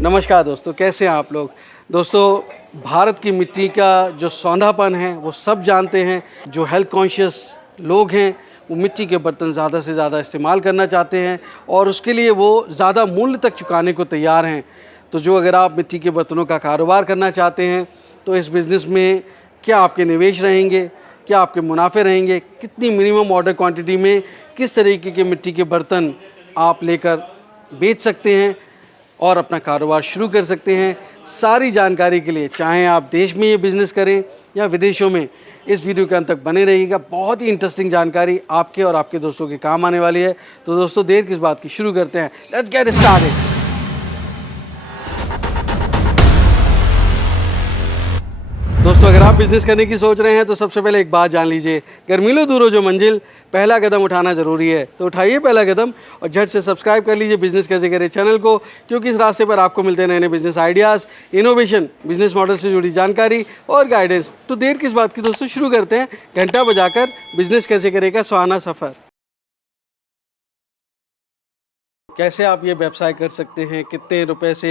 नमस्कार दोस्तों, कैसे हैं आप लोग। दोस्तों, भारत की मिट्टी का जो सौंधापन है वो सब जानते हैं। जो हेल्थ कॉन्शियस लोग हैं वो मिट्टी के बर्तन ज़्यादा से ज़्यादा इस्तेमाल करना चाहते हैं और उसके लिए वो ज़्यादा मूल्य तक चुकाने को तैयार हैं। तो जो अगर आप मिट्टी के बर्तनों का कारोबार करना चाहते हैं तो इस बिज़नेस में क्या आपके निवेश रहेंगे, क्या आपके मुनाफे रहेंगे, कितनी मिनिमम ऑर्डर क्वांटिटी में किस तरीके के मिट्टी के बर्तन आप लेकर बेच सकते हैं और अपना कारोबार शुरू कर सकते हैं। सारी जानकारी के लिए चाहे आप देश में ये बिज़नेस करें या विदेशों में, इस वीडियो के अंत तक बने रहिएगा। बहुत ही इंटरेस्टिंग जानकारी आपके और आपके दोस्तों के काम आने वाली है। तो दोस्तों, देर किस बात की, शुरू करते हैं। Let's get started. दोस्तों, अगर आप बिज़नेस करने की सोच रहे हैं तो सबसे पहले एक बात जान लीजिए, गर्मिलो दूरो जो मंजिल, पहला कदम उठाना ज़रूरी है। तो उठाइए पहला कदम और झट से सब्सक्राइब कर लीजिए बिज़नेस कैसे करें चैनल को, क्योंकि इस रास्ते पर आपको मिलते हैं नए नए business ideas, innovation, business model से जुड़ी जानकारी और गाइडेंस। तो देर किस बात की दोस्तों, शुरू करते हैं घंटा बजाकर बिज़नेस कैसे करेगा सुहाना सफ़र। कैसे आप ये व्यवसाय कर सकते हैं, कितने रुपए से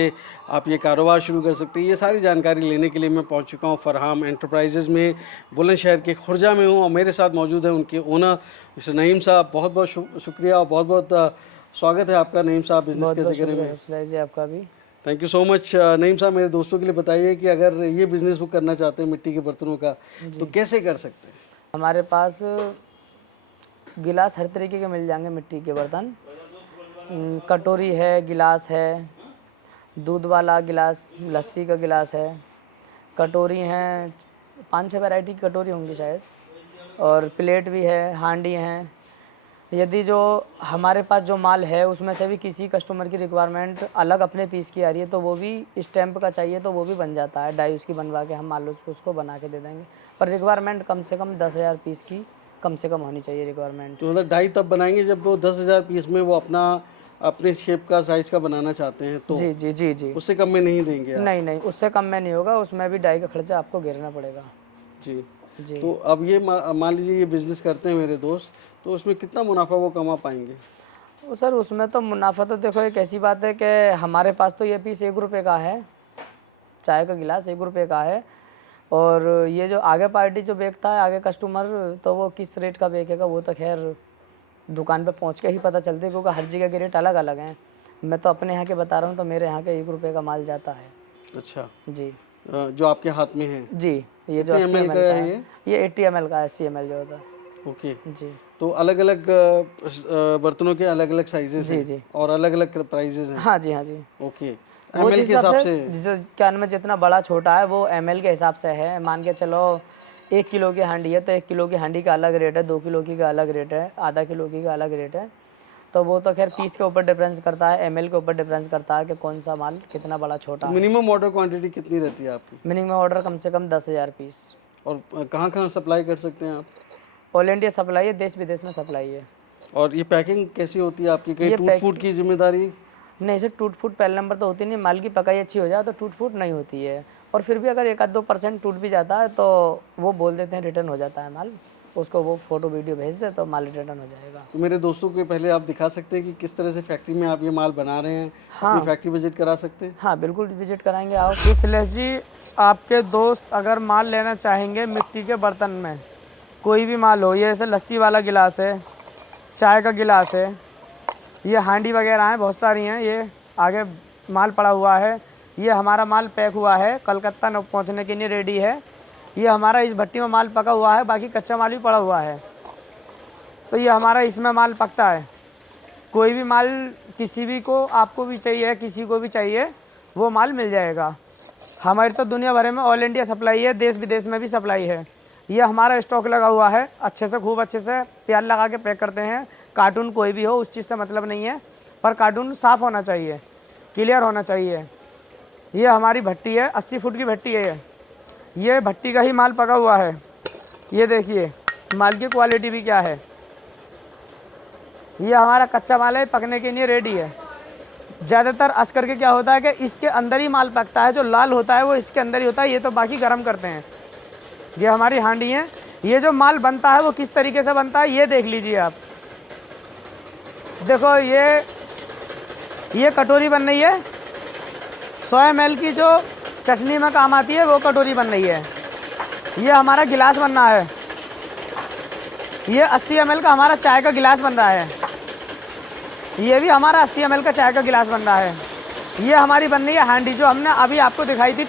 आप ये कारोबार शुरू कर सकते हैं, ये सारी जानकारी लेने के लिए मैं पहुंच चुका हूं फरहाम एंटरप्राइजेज़ में, बुलंदशहर के खुर्जा में हूं और मेरे साथ मौजूद हैं उनके ओनर मिस्टर नईम साहब। बहुत बहुत शुक्रिया और बहुत बहुत स्वागत है आपका नईम साहब बिज़नेस कैसे करें में। जी आपका भी thank you so much Naeem साहब। मेरे दोस्तों के लिए बताइए कि अगर ये बिज़नेस वो करना चाहते हैं मिट्टी के बर्तनों का, तो कैसे कर सकते हैं। हमारे पास गिलास हर तरीके के मिल जाएंगे, मिट्टी के बर्तन, कटोरी है, गिलास है, दूध वाला गिलास, लस्सी का गिलास है, कटोरी हैं, 5-6 वैरायटी की कटोरी होंगी शायद, और प्लेट भी है, हांडी हैं। यदि जो हमारे पास जो माल है उसमें से भी किसी कस्टमर की रिक्वायरमेंट अलग अपने पीस की आ रही है तो वो भी स्टैंप का चाहिए तो वो भी बन जाता है, डाई उसकी बनवा के हम मान लो उसको बना के दे देंगे। पर रिक्वायरमेंट कम से कम 10,000 पीस की कम से कम होनी चाहिए रिक्वायरमेंट। तो मतलब डाई तब बनाएंगे जब वो 10,000 पीस में वो अपने शेप का साइज़ का बनाना चाहते हैं, तो जी जी जी जी उससे कम में नहीं देंगे आप। नहीं नहीं, उससे कम में नहीं होगा, उसमें भी डाई का खर्चा आपको गिरना पड़ेगा। जी। जी तो अब ये मान लीजिए ये बिज़नेस करते हैं मेरे दोस्त, तो उसमें कितना मुनाफा वो कमा पाएंगे। वो सर, उसमें तो मुनाफा तो देखो एक ऐसी बात है कि हमारे पास तो ये पीस 1 रुपये का है, चाय का गिलास 1 रुपये का है, और ये जो आगे पार्टी जो बेचता है, आगे कस्टमर, तो वो किस रेट का बेचेगा वो तो खैर दुकान पे पहुंच के ही पता चलती है, क्योंकि हर जगह के रेट अलग अलग हैं। मैं तो अपने यहाँ के बता रहा हूँ, तो मेरे यहाँ के 1 रुपये का माल जाता है। अच्छा। जी जो आपके हाथ में है जी, ये जो 80 कितने ml ml का का है, है ये 80 ml का है, 80 ml जो होता है। ओके। जी तो अलग अलग बर्तनों के अलग अलग साइजेस जी हैं जी और अलग अलग प्राइजेस हैं। हाँ जी हाँ जी। ओके। वो एमएल जिस के हिसाब हिसाब से, से। जिस कैन में जितना बड़ा छोटा है वो ml के हिसाब से है। मान के चलो 1 किलो की हांडी है तो 1 किलो की हांडी का अलग रेट है, 2 किलो की का अलग रेट है, आधा किलो की का अलग रेट है। तो वो तो खैर पीस के ऊपर डिफरेंस करता है, ml के ऊपर डिफरेंस करता है कि कौन सा माल कितना बड़ा छोटा है। मिनिमम ऑर्डर क्वांटिटी कितनी रहती है आपकी। मिनिमम ऑर्डर कम से कम 10,000 पीस। और कहाँ कहाँ सप्लाई कर सकते हैं आप। ऑल इंडिया सप्लाई है, देश विदेश में सप्लाई है। और ये पैकिंग कैसी होती है आपकी, कहीं ये टूट फूट की जिम्मेदारी। नहीं सर, टूट फूट पहले नंबर तो होती नहीं, माल की पकाई अच्छी हो जाए तो टूट फूट नहीं होती है। और फिर भी अगर 1-2% टूट भी जाता है तो वो बोल देते हैं रिटर्न हो जाता है माल, उसको वो फोटो वीडियो भेज दे तो माल रिटर्न हो जाएगा। तो मेरे दोस्तों को पहले आप दिखा सकते हैं कि किस तरह से फैक्ट्री में आप ये माल बना रहे हैं। हाँ। अपनी फैक्ट्री विजिट करा सकते हैं। हाँ बिल्कुल विजिट कराएंगे आओ। इसलिए जी आपके दोस्त अगर माल लेना चाहेंगे मिट्टी के बर्तन में, कोई भी माल हो, ये जैसे लस्सी वाला गिलास है, चाय का गिलास है, ये हांडी वगैरह हैं, बहुत सारी हैं, ये आगे माल पड़ा हुआ है। ये हमारा माल पैक हुआ है, कलकत्ता न पहुंचने के लिए रेडी है। ये हमारा इस भट्टी में माल पका हुआ है, बाकी कच्चा माल भी पड़ा हुआ है। तो ये हमारा इसमें माल पकता है। कोई भी माल किसी भी को, आपको भी चाहिए, किसी को भी चाहिए, वो माल मिल जाएगा। हमारी तो दुनिया भर में ऑल इंडिया सप्लाई है, देश विदेश में भी सप्लाई है। ये हमारा स्टॉक लगा हुआ है, अच्छे से खूब अच्छे से प्यार लगा के पैक करते हैं। कार्टून कोई भी हो उस चीज़ से मतलब नहीं है, पर कार्टून साफ़ होना चाहिए, क्लियर होना चाहिए। ये हमारी भट्टी है, 80 फुट की भट्टी है। ये भट्टी का ही माल पका हुआ है। ये देखिए माल की क्वालिटी भी क्या है। ये हमारा कच्चा माल है, पकने के लिए रेडी है। ज़्यादातर अस करके क्या होता है कि इसके अंदर ही माल पकता है, जो लाल होता है वो इसके अंदर ही होता है, ये तो बाकी गर्म करते हैं। ये हमारी हांडी है। ये जो माल बनता है वो किस तरीके से बनता है ये देख लीजिए आप। देखो ये कटोरी बन रही है, 100 ml की जो चटनी में काम आती है वो कटोरी बन रही है। ये हमारा गिलास बन रहा है। ये 80 ml का हमारा चाय का गिलास बन रहा है। ये भी हमारा 80 ml का चाय का गिलास बन रहा है। ये हमारी बन रही है हांडी, जो हमने अभी आपको दिखाई थी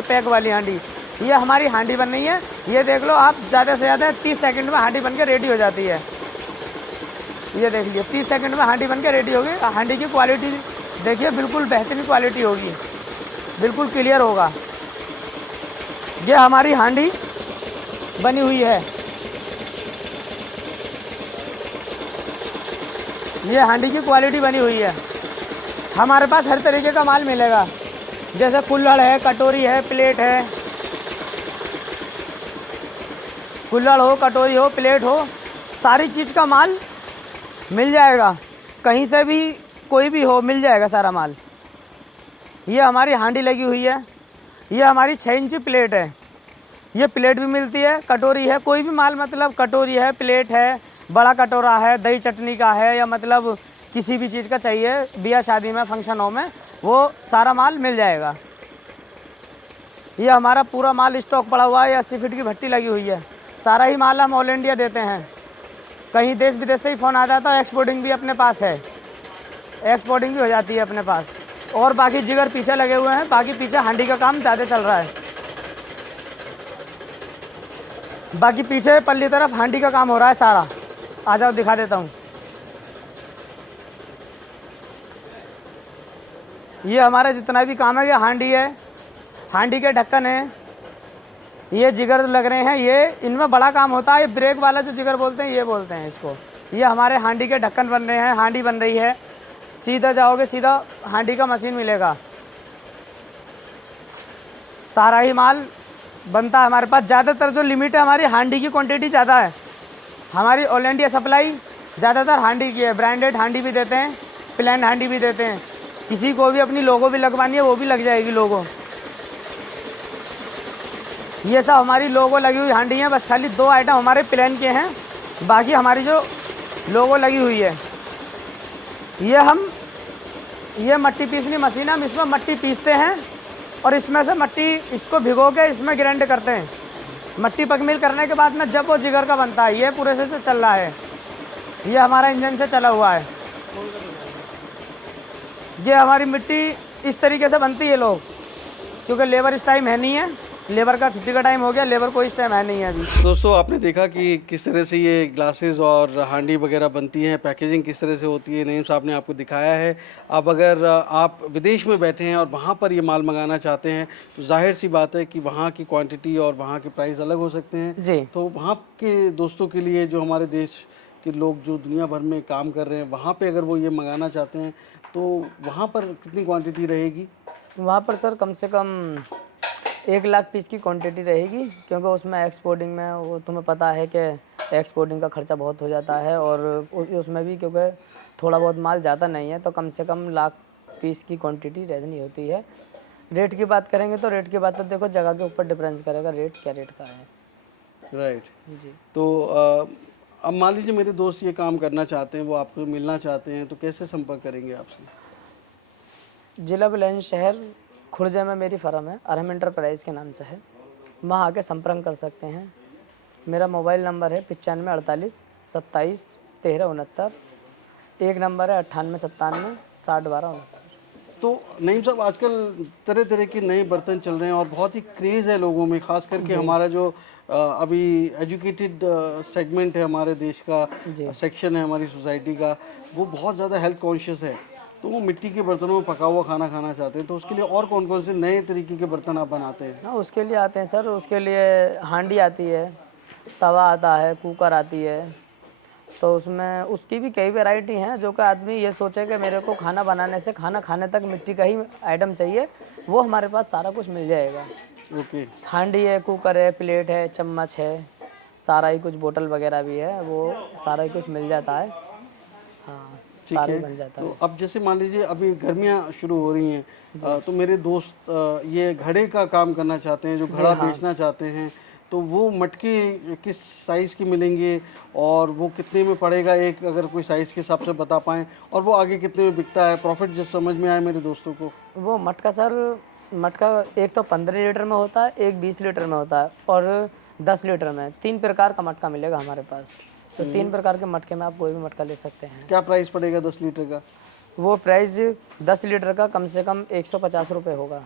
पैक वाली हांडी। ये हमारी हांडी बन रही है। ये देख लो आप, ज़्यादा से ज़्यादा 30 सेकंड में हांडी बन के रेडी हो जाती है। ये देख लीजिए 30 सेकंड में हांडी बन के रेडी होगी। हांडी की क्वालिटी देखिए, बिल्कुल बेहतरीन क्वालिटी होगी, बिल्कुल क्लियर होगा। ये हमारी हांडी बनी हुई है। ये हांडी की क्वालिटी बनी हुई है। हमारे पास हर तरीके का माल मिलेगा, जैसे कुल्हड़ है, कटोरी है, प्लेट है। कुल्हड़ हो, कटोरी हो, प्लेट हो, सारी चीज़ का माल मिल जाएगा। कहीं से भी कोई भी हो मिल जाएगा सारा माल। ये हमारी हांडी लगी हुई है। ये हमारी 6 इंची प्लेट है। ये प्लेट भी मिलती है, कटोरी है, कोई भी माल मतलब कटोरी है, प्लेट है, बड़ा कटोरा है, दही चटनी का है, या मतलब किसी भी चीज़ का चाहिए ब्याह शादी में, फंक्शनों में, वो सारा माल मिल जाएगा। ये हमारा पूरा माल स्टॉक पड़ा हुआ है। 80 फीट की भट्टी लगी हुई है। सारा ही माल हम ऑल इंडिया देते हैं। कहीं देश विदेश से ही फ़ोन आ जाता है। एक्सपोर्टिंग भी अपने पास है, एक्सपोर्टिंग भी हो जाती है अपने पास। और बाकी जिगर पीछे लगे हुए हैं। बाकी पीछे हांडी का काम ज़्यादा चल रहा है। बाकी पीछे पल्ली तरफ हांडी का काम हो रहा है सारा। आ जाओ दिखा देता हूँ। ये हमारा जितना भी काम है, ये हांडी है, हांडी के ढक्कन है, ये जिगर लग रहे हैं। ये इनमें बड़ा काम होता है। ये ब्रेक वाला जो जिगर बोलते हैं, ये बोलते हैं इसको। ये हमारे हांडी के ढक्कन बन रहे हैं, हांडी बन रही है। सीधा जाओगे सीधा हांडी का मशीन मिलेगा। सारा ही माल बनता है हमारे पास। ज़्यादातर जो लिमिट है हमारी, हांडी की क्वांटिटी ज़्यादा है। हमारी ऑल इंडिया सप्लाई ज़्यादातर हांडी की है। ब्रांडेड हांडी भी देते हैं, प्लेन हांडी भी देते हैं। किसी को भी अपनी लोगो भी लगवानी है, वो भी लग जाएगी लोगो। ये सब हमारी लोगो लगी हुई हांडी है। बस खाली 2 आइटम हमारे प्लेन के हैं, बाकी हमारी जो लोगो लगी हुई है। ये मट्टी पीसनी मशीन है। हम इसमें मट्टी पीसते हैं और इसमें से मट्टी इसको भिगो के इसमें ग्राइंड करते हैं। मट्टी पकमिल करने के बाद में जब वो जिगर का बनता है, ये पूरे से चल रहा है। ये हमारा इंजन से चला हुआ है। ये हमारी मिट्टी इस तरीके से बनती है लोग, क्योंकि लेबर इस टाइम है नहीं है। लेबर का छुट्टी का टाइम हो गया, लेबर को इस टाइम है नहीं है अभी। दोस्तों आपने देखा कि किस तरह से ये ग्लासेस और हांडी वगैरह बनती हैं, पैकेजिंग किस तरह से होती है, नईम साहब ने आपको दिखाया है। अब अगर आप विदेश में बैठे हैं और वहाँ पर ये माल मंगाना चाहते हैं, तो जाहिर सी बात है कि वहाँ की क्वांटिटी और वहाँ के प्राइस अलग हो सकते हैं जी। तो वहाँ के दोस्तों के लिए, जो हमारे देश के लोग जो दुनिया भर में काम कर रहे हैं, वहाँ पर अगर वो ये मंगाना चाहते हैं तो वहाँ पर कितनी क्वान्टिटी रहेगी? वहाँ पर सर कम से कम 1 लाख पीस की क्वांटिटी रहेगी, क्योंकि उसमें एक्सपोर्टिंग में, वो तुम्हें पता है कि एक्सपोर्टिंग का खर्चा बहुत हो जाता है। और उसमें भी क्योंकि थोड़ा बहुत माल ज़्यादा नहीं है, तो कम से कम 1 लाख पीस की क्वांटिटी रहनी होती है। रेट की बात करेंगे तो रेट की बात तो देखो जगह के ऊपर डिफरेंस करेगा, रेट क्या रेट का है। राइट। जी। तो अब मान लीजिए मेरे दोस्त ये काम करना चाहते हैं, वो आपको मिलना चाहते हैं, तो कैसे संपर्क करेंगे आपसे? जिला बुलंदशहर खुर्जा में मेरी फर्म है, अरहम एंटरप्राइज के नाम से है। वहाँ आके संपर्क कर सकते हैं। मेरा मोबाइल नंबर है 95 48 27 13 69। एक नंबर है 98 97 60 12 69। तो नईम साहब, आजकल तरह तरह के नए बर्तन चल रहे हैं और बहुत ही क्रेज़ है लोगों में, ख़ास करके हमारा जो अभी एजुकेटेड सेगमेंट है हमारे देश का, सेक्शन है हमारी सोसाइटी का, वो बहुत ज़्यादा हेल्थ कॉन्शियस है। तो वो मिट्टी के बर्तनों में पका हुआ खाना खाना चाहते हैं। तो उसके लिए और कौन कौन से नए तरीके के बर्तन आप बनाते हैं? हाँ, उसके लिए आते हैं सर। उसके लिए हांडी आती है, तवा आता है, कुकर आती है। तो उसमें उसकी भी कई वैरायटी हैं। जो कि आदमी ये सोचे कि मेरे को खाना बनाने से खाना खाने तक मिट्टी का ही आइटम चाहिए, वो हमारे पास सारा कुछ मिल जाएगा। ओके। हांडी है, कुकर है, प्लेट है, चम्मच है, सारा ही कुछ, बोतल वगैरह भी है, वो सारा ही कुछ मिल जाता है। हाँ, सारा ही बन जाता है। तो अब जैसे मान लीजिए अभी गर्मियाँ शुरू हो रही हैं, तो मेरे दोस्त ये घड़े का काम करना चाहते हैं, जो घड़ा बेचना चाहते हैं, तो वो मटके किस साइज़ की मिलेंगे और वो कितने में पड़ेगा एक, अगर कोई साइज़ के हिसाब से बता पाएँ, और वो आगे कितने में बिकता है, प्रॉफिट जो समझ में आए मेरे दोस्तों को। वो मटका सर, मटका एक तो 15 लीटर में होता है, एक 20 लीटर में होता है और 10 लीटर में। 3 प्रकार का मटका मिलेगा हमारे पास। तो 3 प्रकार के मटके में आप कोई भी मटका ले सकते हैं। क्या प्राइस पड़ेगा 10 लीटर का? वो प्राइस 10 लीटर का कम से कम 150 रुपये होगा।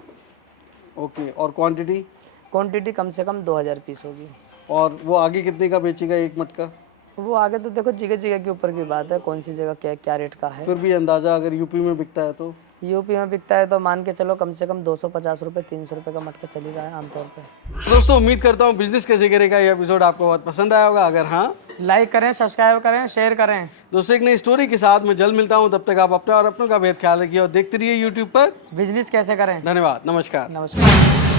ओके, और क्वांटिटी? क्वांटिटी कम से कम 2000 पीस होगी। और वो आगे कितने का बेचेगा एक मटका? वो आगे तो देखो जगह जगह के ऊपर की बात है, कौन सी जगह क्या क्या रेट का है। फिर भी अंदाज़ा अगर यूपी में बिकता है तो? यूपी में बिकता है तो मान के चलो कम से कम 250 रुपये 300 रुपये का मटका चल ही रहा है आमतौर पे। दोस्तों उम्मीद करता हूँ बिजनेस कैसे करेगा ये एपिसोड आपको बहुत पसंद आया होगा। अगर हाँ, लाइक करें, सब्सक्राइब करें, शेयर करें। दोस्तों एक नई स्टोरी के साथ मैं जल्द मिलता हूँ। तब तक आप अपना और अपनों का बेहद ख्याल रखिए और देखते रहिए यूट्यूब पर बिजनेस कैसे करें। धन्यवाद, नमस्कार। नमस्कार।